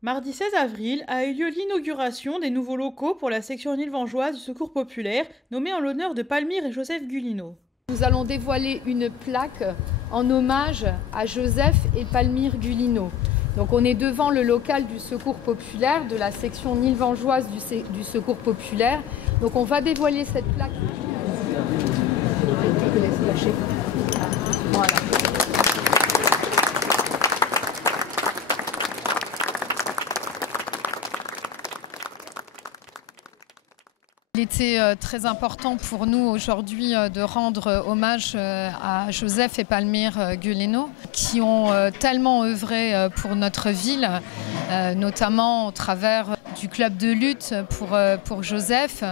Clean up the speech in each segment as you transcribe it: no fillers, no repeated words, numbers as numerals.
Mardi 16 avril a eu lieu l'inauguration des nouveaux locaux pour la section nilvangeoise du Secours populaire, nommée en l'honneur de Palmyre et Joseph Guilino. Nous allons dévoiler une plaque en hommage à Joseph et Palmyre Guilino. Donc on est devant le local du Secours populaire, de la section nilvangeoise du Secours populaire. Donc on va dévoiler cette plaque. Voilà. Il était très important pour nous aujourd'hui de rendre hommage à Joseph et Palmyre Guilino qui ont tellement œuvré pour notre ville, notamment au travers du club de lutte pour Joseph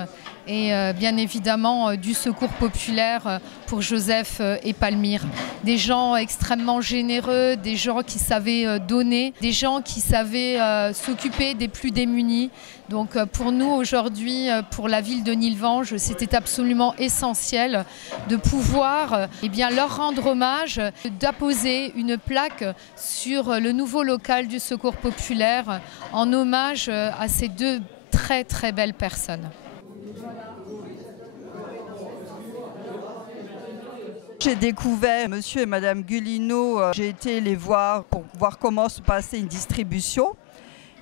et bien évidemment du secours populaire pour Joseph et Palmyre. Des gens extrêmement généreux, des gens qui savaient donner, des gens qui savaient s'occuper des plus démunis. Donc pour nous aujourd'hui, pour la ville de Nilvange, c'était absolument essentiel de pouvoir leur rendre hommage, d'apposer une plaque sur le nouveau local du Secours populaire en hommage à ces deux très très belles personnes. J'ai découvert monsieur et madame Guilino, j'ai été les voir pour voir comment se passait une distribution.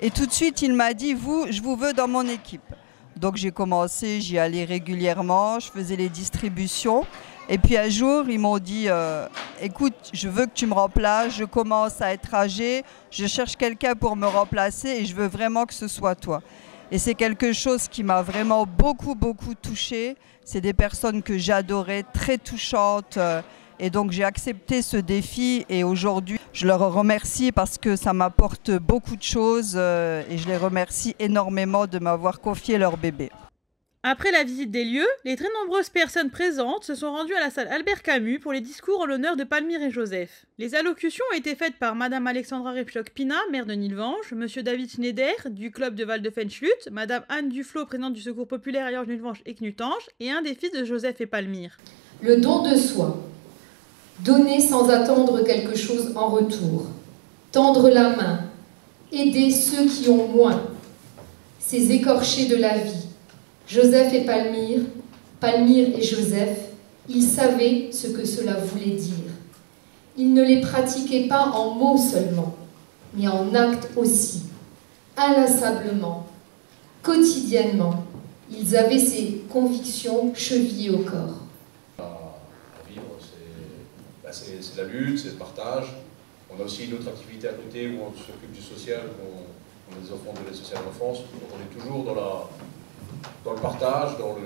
Et tout de suite, il m'a dit, je vous veux dans mon équipe. Donc j'ai commencé, j'y allais régulièrement, je faisais les distributions. Et puis un jour, ils m'ont dit, écoute, je veux que tu me remplaces, je commence à être âgée, je cherche quelqu'un pour me remplacer et je veux vraiment que ce soit toi. Et c'est quelque chose qui m'a vraiment beaucoup touchée. C'est des personnes que j'adorais, très touchantes. Et donc j'ai accepté ce défi et aujourd'hui je leur remercie parce que ça m'apporte beaucoup de choses et je les remercie énormément de m'avoir confié leur bébé. Après la visite des lieux, les très nombreuses personnes présentes se sont rendues à la salle Albert Camus pour les discours en l'honneur de Palmyre et Joseph. Les allocutions ont été faites par Madame Alexandra Repchok-Pina, maire de Nilvange, Monsieur David Schneider, du club de Val de Fenchlut, Madame Anne Duflo, présidente du Secours populaire à Yorge, Nilvange et Knutange, et un des fils de Joseph et Palmyre. Le don de soi, donner sans attendre quelque chose en retour, tendre la main, aider ceux qui ont moins, ces écorchés de la vie. Joseph et Palmyre, Palmyre et Joseph, ils savaient ce que cela voulait dire. Ils ne les pratiquaient pas en mots seulement, mais en actes aussi, inlassablement, quotidiennement. Ils avaient ces convictions chevillées au corps. À vivre, c'est la lutte, c'est le partage. On a aussi une autre activité à côté où on s'occupe du social, on a des enfants de l'aide sociale à l'enfance. Donc on est toujours dans le partage, dans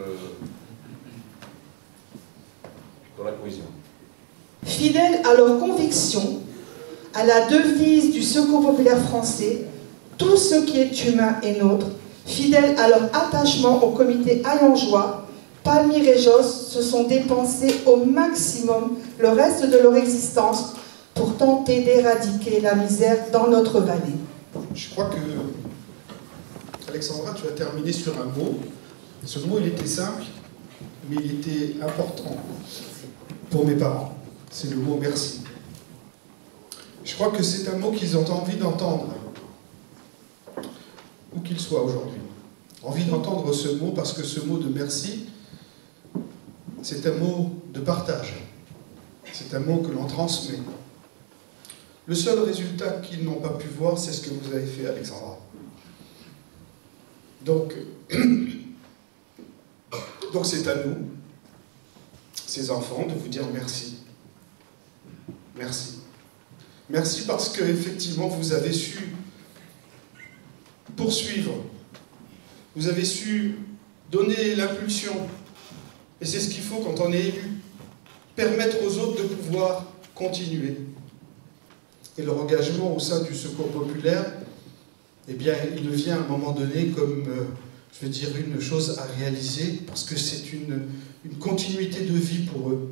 la cohésion. Fidèles à leurs convictions, à la devise du Secours populaire français, tout ce qui est humain est nôtre, fidèles à leur attachement au comité allengeois, Palmyre et Jos se sont dépensés au maximum le reste de leur existence pour tenter d'éradiquer la misère dans notre vallée. Je crois que, Alexandra, tu as terminé sur un mot. Ce mot, il était simple, mais il était important pour mes parents. C'est le mot merci. Je crois que c'est un mot qu'ils ont envie d'entendre, où qu'ils soient aujourd'hui. Envie d'entendre ce mot parce que ce mot de merci, c'est un mot de partage. C'est un mot que l'on transmet. Le seul résultat qu'ils n'ont pas pu voir, c'est ce que vous avez fait, Alexandra. Donc c'est à nous, ces enfants, de vous dire merci. Merci. Merci parce qu'effectivement, vous avez su poursuivre. Vous avez su donner l'impulsion. Et c'est ce qu'il faut quand on est élu. Permettre aux autres de pouvoir continuer. Et leur engagement au sein du Secours populaire, eh bien, il devient à un moment donné comme, je veux dire, une chose à réaliser, parce que c'est une continuité de vie pour eux.